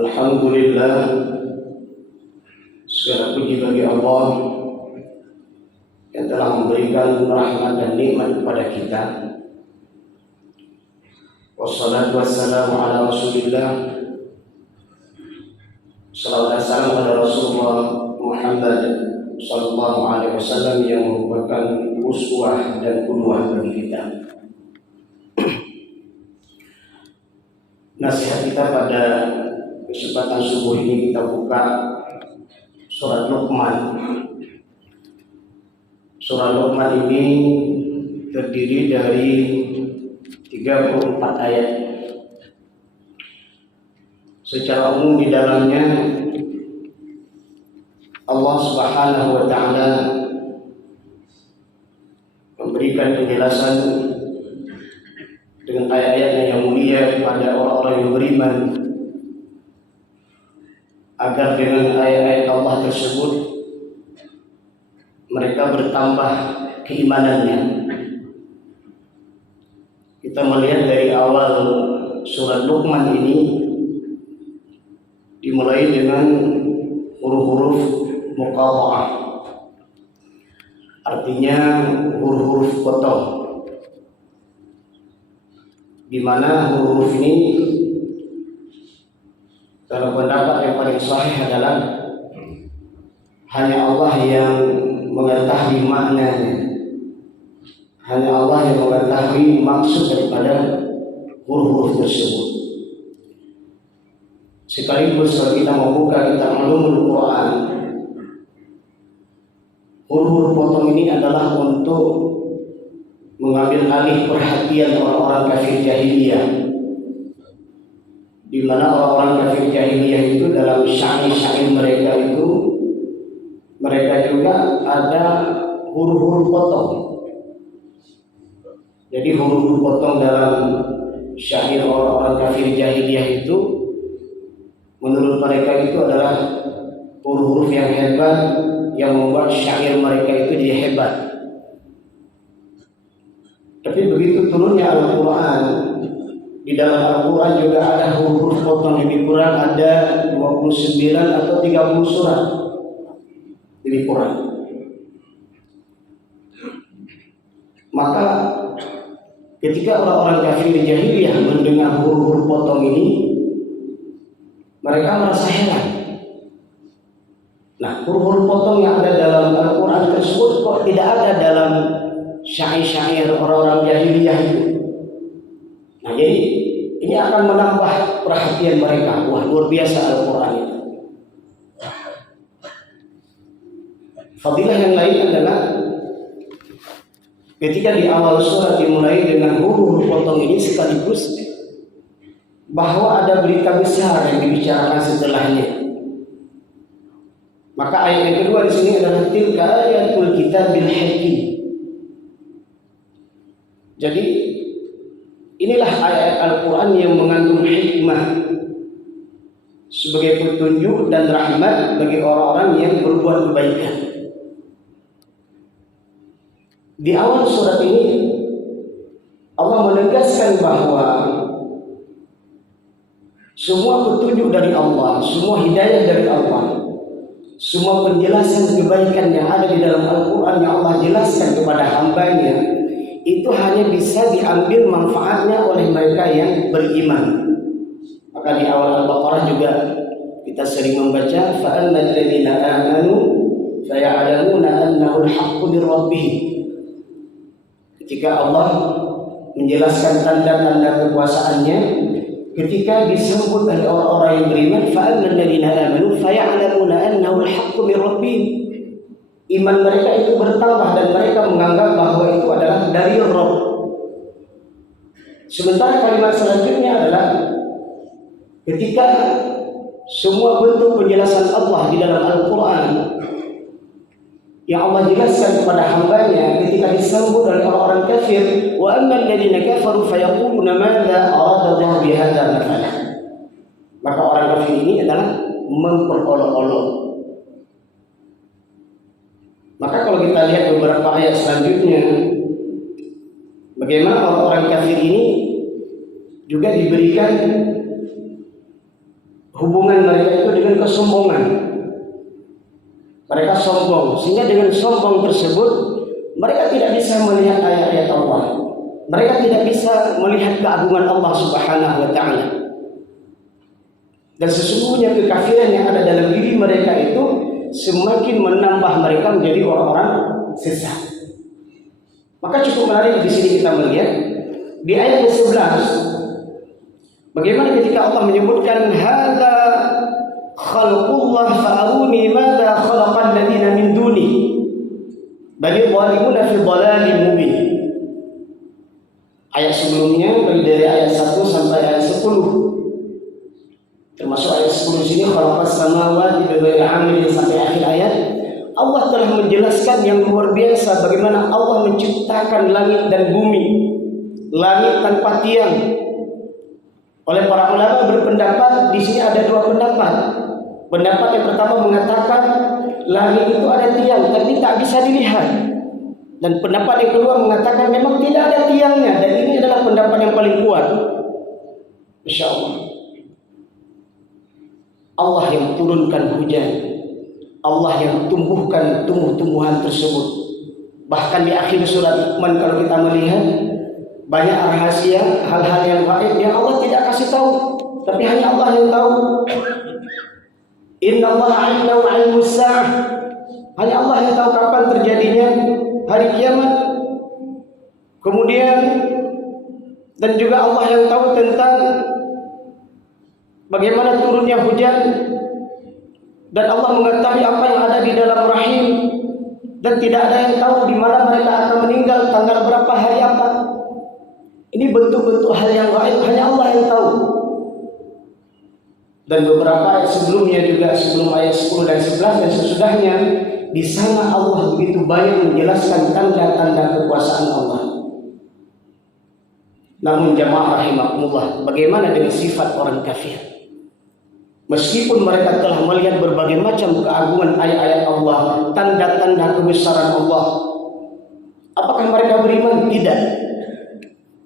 Alhamdulillah, segala puji bagi Allah yang telah memberikan rahmat dan nikmat kepada kita. Wassalatu wassalamu ala Rasulillah, salawat dan salam kepada Rasulullah Muhammad sallallahu alaihi wasallam yang merupakan uswah dan qudwah bagi kita. Nasihat kita pada kesempatan subuh ini, kita buka surat Luqman. Surat Luqman ini terdiri dari 34 ayat. Secara umum di dalamnya Allah Subhanahu wa taala memberikan penjelasan dengan ayat-ayatnya yang mulia kepada orang-orang yang beriman, agar dengan ayat-ayat Allah tersebut mereka bertambah keimanannya. Kita melihat dari awal surat Luqman ini dimulai dengan huruf-huruf muqatta'ah, artinya huruf-huruf potong, di mana huruf ini dalam pendapat yang paling sahih adalah hanya Allah yang mengetahui maknanya, hanya Allah yang mengetahui maksud daripada huruf-huruf tersebut. Sekaligus kalau kita membuka kitab Ulumul Quran, huruf-huruf potong ini adalah untuk mengambil alih perhatian orang-orang kafir jahiliyah, di mana orang-orang kafir jahiliyah itu dalam syair-syair mereka itu mereka juga ada huruf-huruf potong. Jadi huruf-huruf potong dalam syair orang-orang kafir jahiliyah itu menurut mereka itu adalah huruf-huruf yang hebat, yang membuat syair mereka itu jadi hebat. Tapi begitu turunnya Al-Quran, di dalam Al-Quran juga ada huruf-huruf potong, lebih kurang ada 29 atau 30 surat lebih kurang. Maka ketika orang-orang kafir di jahiliyah mendengar huruf-huruf potong ini, mereka merasa heran. Nah, huruf-huruf potong yang ada dalam Al-Quran tersebut kok tidak ada dalam syair-syair orang-orang jahiliyah itu. Nah, jadi ini akan menambah perhatian mereka. Wah, luar biasa Al-Quran itu. Fadilah yang lain adalah ketika di awal surat dimulai dengan huruf potong ini, sekaligus bahwa ada berita besar yang dibicarakan setelahnya. Maka ayat yang kedua di sini adalah tilka ayatul kitabil hakim. Jadi inilah ayat Al-Quran yang mengandung hikmah sebagai petunjuk dan rahmat bagi orang-orang yang berbuat kebaikan. Di awal surat ini Allah menegaskan bahwa semua petunjuk dari Allah, semua hidayah dari Allah, semua penjelasan kebaikan yang ada di dalam Al-Quran yang Allah jelaskan kepada hambanya, itu hanya bisa diambil manfaatnya oleh mereka yang beriman. Maka di awal Al-Baqarah juga kita sering membaca fa'annal ladzina amanu faya'lamuna annahu al-haqqu min rabbihim. Ketika Allah menjelaskan tanda-tanda kekuasaannya, ketika disebut oleh orang-orang yang beriman fa'annal ladzina amanu faya'lamuna annahu al-haqqu min rabbihim, iman mereka itu bertambah dan mereka menganggap bahwa itu adalah dari Rabb. Sementara kalimat selanjutnya adalah ketika semua bentuk penjelasan Allah di dalam Al-Quran yang Allah jelaskan kepada hambanya, ketika disambut oleh orang-orang kafir, wa ammal ladzina kafaru fayaquluna madza arada Allah bihadza mathalan, maka orang kafir ini adalah memperolok-olok. Maka kalau kita lihat beberapa ayat selanjutnya, bagaimana orang-orang kafir ini juga diberikan hubungan mereka itu dengan kesombongan. Mereka sombong, sehingga dengan sombong tersebut mereka tidak bisa melihat ayat-ayat Allah. Mereka tidak bisa melihat keagungan Allah Subhanahu wa taala. Dan sesungguhnya kekafiran yang ada dalam diri mereka itu semakin menambah mereka menjadi orang-orang sesat. Maka cukup menarik di sini kita melihat di ayat 11 bagaimana ketika Allah menyebutkan hadza khalqullah fa'aruni madza khalaqal ladzina min duni bal zalimuna fi dhalalin mubin. Ayat sebelumnya dari ayat 1 sampai ayat 10, termasuk ayat 10 sini khalaqas samawati bighairi 'amalin sampai akhir ayat, Allah telah menjelaskan yang luar biasa bagaimana Allah menciptakan langit dan bumi, langit tanpa tiang. Oleh para ulama berpendapat di sini ada dua pendapat. Pendapat yang pertama mengatakan langit itu ada tiang tapi tak bisa dilihat. Dan pendapat yang kedua mengatakan memang tidak ada tiangnya, dan ini adalah pendapat yang paling kuat. Insya Allah. Allah yang turunkan hujan, Allah yang tumbuhkan tumbuh-tumbuhan tersebut. Bahkan di akhir surat Luqman kalau kita melihat banyak rahasia, hal-hal yang gaib yang Allah tidak kasih tahu, tapi hanya Allah yang tahu. Inna Allah 'indahu 'ilmus sa'ah. Hanya Allah yang tahu kapan terjadinya hari kiamat. Kemudian dan juga Allah yang tahu tentang bagaimana turunnya hujan, dan Allah mengetahui apa yang ada di dalam rahim, dan tidak ada yang tahu di mana mereka akan meninggal, tanggal berapa, hari apa. Ini bentuk-bentuk hal yang gaib, hanya Allah yang tahu. Dan beberapa ayat sebelumnya juga, sebelum ayat 10 dan 11 dan sesudahnya, di sana Allah begitu banyak menjelaskan tanda-tanda kekuasaan Allah. Namun jamaah rahimakumullah, bagaimana dengan sifat orang kafir? Meskipun mereka telah melihat berbagai macam keagungan ayat-ayat Allah, tanda-tanda kebesaran Allah, apakah mereka beriman? Tidak.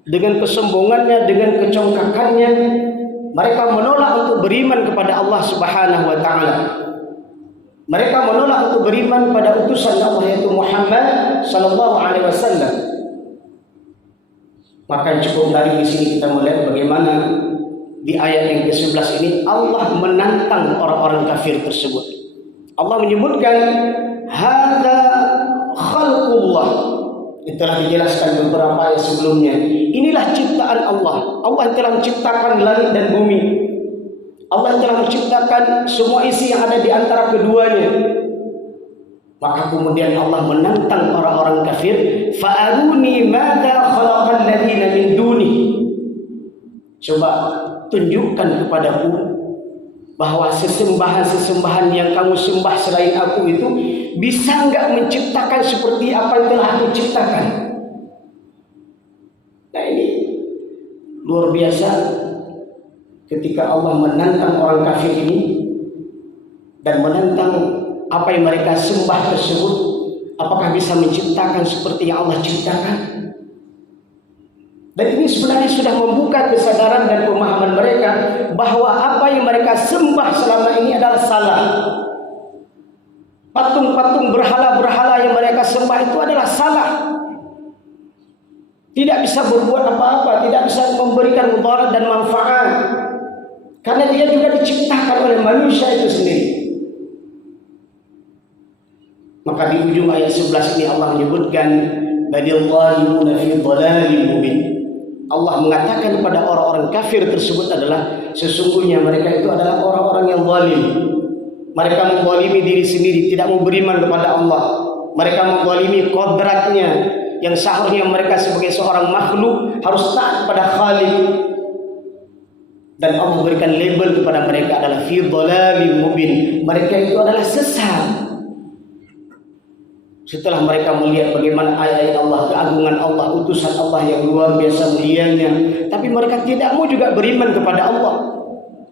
Dengan kesombongannya, dengan kecongkakannya, mereka menolak untuk beriman kepada Allah Subhanahu wa taala. Mereka menolak untuk beriman pada utusan Allah yaitu Muhammad sallallahu alaihi wasallam. Maka cukup dari di sini kita melihat bagaimana di ayat yang ke-11 ini Allah menantang orang-orang kafir tersebut. Allah menyebutkan hadza khalqullah. Itu telah dijelaskan beberapa ayat sebelumnya. Inilah ciptaan Allah. Allah yang telah menciptakan langit dan bumi. Allah telah menciptakan semua isi yang ada di antara keduanya. Maka kemudian Allah menantang orang-orang kafir, fa'aruni madza khalaqal ladzina min duni. Coba tunjukkan kepadaku bahwa sesembahan-sesembahan yang kamu sembah selain aku itu bisa enggak menciptakan seperti apa yang telah aku ciptakan. Nah ini luar biasa. Ketika Allah menantang orang kafir ini dan menantang apa yang mereka sembah tersebut, apakah bisa menciptakan seperti yang Allah ciptakan? Dan ini sebenarnya sudah membuka kesadaran dan pemahaman mereka bahwa apa yang mereka sembah selama ini adalah salah. Patung-patung berhala-berhala yang mereka sembah itu adalah salah. Tidak bisa berbuat apa-apa, tidak bisa memberikan mudarat dan manfaat. Karena dia juga diciptakan oleh manusia itu sendiri. Maka di ujung ayat 11 ini Allah menyebutkan badil zalimuna fi dhalalin mubin. Allah mengatakan kepada orang-orang kafir tersebut adalah sesungguhnya mereka itu adalah orang-orang yang zalim. Mereka menzalimi diri sendiri, tidak mau beriman kepada Allah. Mereka menzalimi kodratnya yang seharusnya mereka sebagai seorang makhluk harus taat kepada Khaliq. Dan Allah memberikan label kepada mereka adalah fi dhalalin mubin. Mereka itu adalah sesat. Setelah mereka melihat bagaimana ayat-ayat Allah, keagungan Allah, utusan Allah yang luar biasa mulianya, tapi mereka tidak mau juga beriman kepada Allah.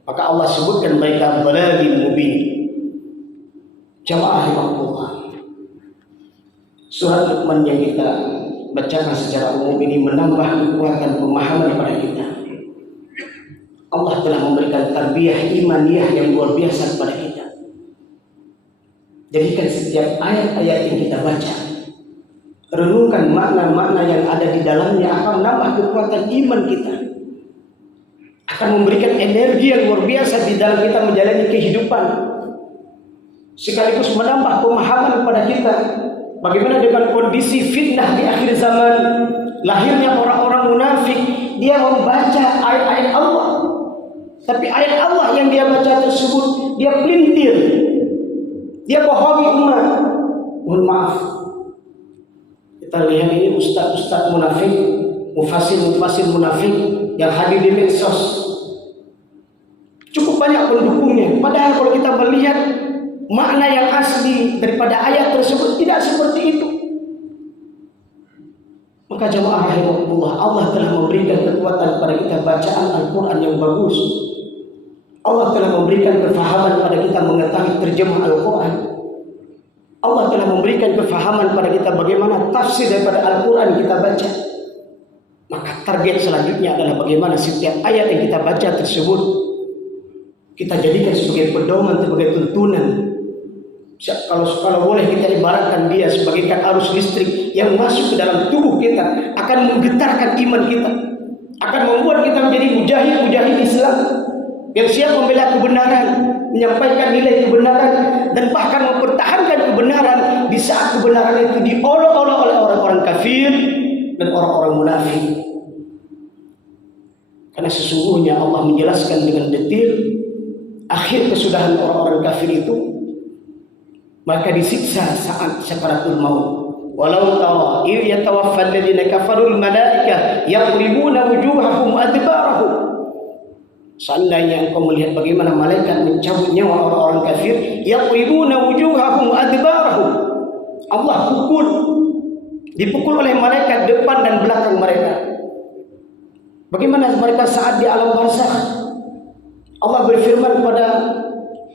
Maka Allah sebutkan mereka dhalalin mubin. Jamaah rahimahullah. Surat Luqman yang kita bacakan secara umum ini menambah kekuatan pemahaman kepada kita. Allah telah memberikan tarbiyah imaniyah yang luar biasa kepada kita. Jadikan setiap ayat-ayat yang kita baca, renungkan makna-makna yang ada di dalamnya, akan menambah kekuatan iman kita, akan memberikan energi yang luar biasa di dalam kita menjalani kehidupan, sekaligus menambah pemahaman kepada kita bagaimana dengan kondisi fitnah di akhir zaman, lahirnya orang-orang munafik. Dia membaca ayat-ayat Allah, tapi ayat Allah yang dia baca tersebut dia pelintir, dia bohongi umat. Mohon maaf, kita lihat ini ustaz-ustaz munafik, mufassir munafik yang hadir di medsos, cukup banyak pendukungnya. Padahal kalau kita melihat makna yang asli daripada ayat tersebut tidak seperti itu. Maka jemaah rahimahullah, Allah telah memberikan kekuatan pada kita bacaan Al-Quran yang bagus. Allah telah memberikan kefahaman pada kita mengetahui terjemah Al-Quran. Allah telah memberikan kefahaman pada kita bagaimana tafsir daripada Al-Quran kita baca. Maka target selanjutnya adalah bagaimana setiap ayat yang kita baca tersebut kita jadikan sebagai pedoman, sebagai tuntunan. Kalau boleh kita ibaratkan dia sebagaikan arus listrik yang masuk ke dalam tubuh kita, akan menggetarkan iman kita, akan membuat kita menjadi mujahid Islam yang siap membela kebenaran, menyampaikan nilai kebenaran, dan bahkan mempertahankan kebenaran di saat kebenaran itu diolok-olok oleh orang-orang kafir dan orang-orang munafik. Karena sesungguhnya Allah menjelaskan dengan detail akhir kesudahan orang-orang kafir itu. Maka disiksa saat sakaratul maut. Walau tara idh yatawaffal ladzina kafarul malaikah yadribuna wujuhahum adbarahum. Seandainya engkau melihat bagaimana malaikat mencabut nyawa orang-orang kafir, yadribuna wujuhahum adbarahum. Allah dipukul oleh malaikat depan dan belakang mereka. Bagaimana mereka saat di alam barzakh? Allah berfirman kepada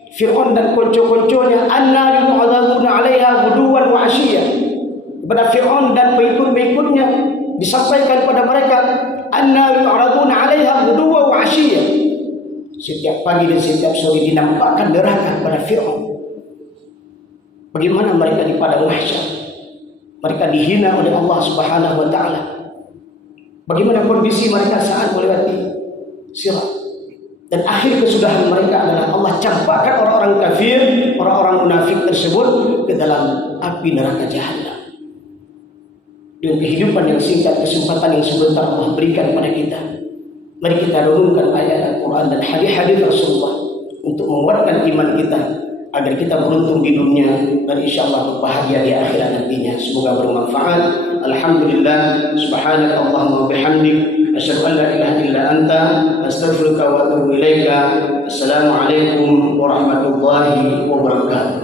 Fir'aun dan konco-konconya, anna yu'adzabuna 'alaiha ghuduwan wa 'ashiyya. Kepada Fir'aun dan pengikut-pengikutnya disampaikan kepada mereka, anna yu'adzabuna 'alaiha ghuduwan wa 'ashiyya. Setiap pagi dan setiap sore dinampakkan neraka kepada Fir'aun. Bagaimana mereka di padang mahsyar? Mereka dihina oleh Allah Subhanahu wa taala. Bagaimana kondisi mereka saat melewati sirat? Dan akhir kesudahan mereka adalah Allah campakkan orang-orang kafir, orang-orang munafik tersebut ke dalam api neraka jahanam. Dengan kehidupan yang singkat, kesempatan yang sebentar Allah berikan pada kita, mari kita renungkan ayat Al-Quran dan hadis-hadis Rasulullah untuk menguatkan iman kita, agar kita beruntung di dunia dan insyaallah berbahagia di akhirat nantinya. Semoga bermanfaat. Alhamdulillah, subhanakallahumma wa bihamdik, asyhadu an la ilaha illa anta, astaghfiruka wa atubu ilaika. Assalamualaikum warahmatullahi wabarakatuh.